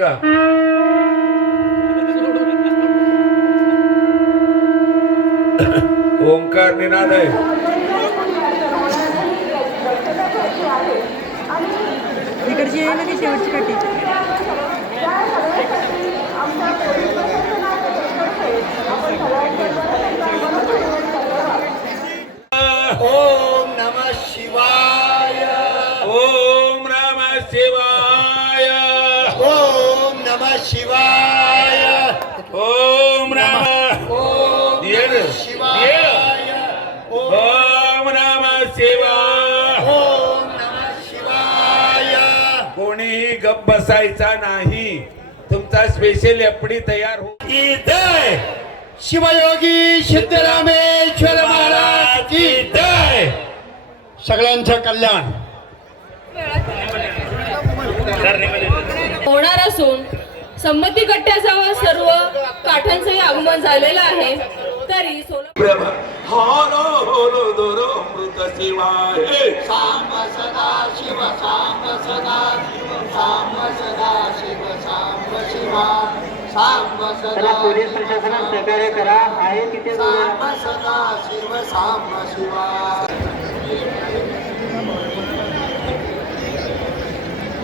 का? ओंकार निनाद आहे. इकडची आहे ना ती शेवटची काठी. ओम नमः शिवाय. ओम नमः शिवाय. ओम नमः शिवाय. ओम नमः ओम शिवाय. ओम नमः शिवाय. ओम नमः शिवाय. कोणीही गप बसायचा नाही. तुमचा स्पेशल एफडी तयार हो. की जय. शिवयोगी सिद्धरामेश्वर महाराज की जय. सगळ्यांचं कल्याण होणार असून संमती कट्ट्याजवळ सर्व काठांचंही आगमन झालेलं आहे. तरी प्रभा हालो होलो दोरो अमृत शिवाय. साम सदा शिव साम सदा शिव साम सदा शिव साम शिवा साम सदा पोलीस प्रशासनात सहकार्य करा. आहे तिथे साम सदा शिव साम शिवा.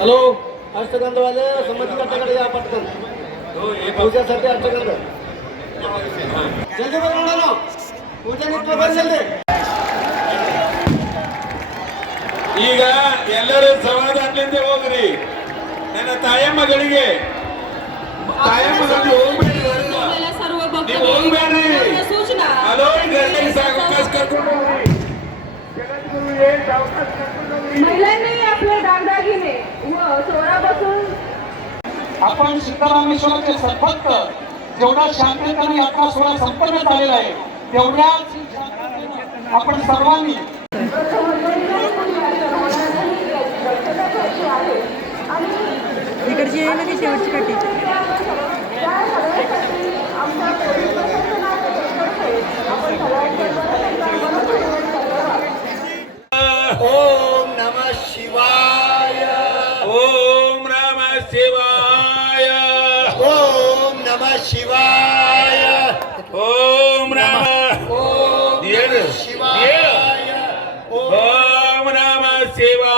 हॅलो अष्टगंधवाले संमती कट्ट्याकडे या पटकन. पूजासाठी अष्टगंध जल्दी बरोबर पूजा नित्य जल्दी. ಈಗ ಎಲ್ಲರೂ ಸಮಾಧಾನದಿಂದ ಹೋಗ್ರಿ. ನನ್ನ ತಾಯಮ್ಮ ಗಳಿಗೆ ತಾಯಮ್ಮಗಳಿಗೆ ಹೋಗ್ಬೇಡಿ. आपल्याला सर्व ನೀವು ಹೋಗ್ಬೇಡ್ರಿ. भक्त सूचना ಹಲೋ ಗರ್ಭಿಣಿ ಸಾವಕಾಶ ಕರ್ಕೊಂಡು ಹೋಗ್ರಿ. जगद्गुरुये सावकाश कर्ಕೊಂಡು होग्री. महिलांनी आपले दागदागिने व चोरापासून आपण सीतारामेश्वराचे सद्भक्त जेवढा शांततेने यात्रा सोहळा संपन्न झालेला आहे तेवढ्याच आपण सर्वांनी इकडची आहे ना ती शेवटची काठी. ओम नमः शिवाय. ओम नमः शिवाय. ओम नमः शिवाय. ओम नमः ओम ये शिवाय. ओम नमः शिवाय.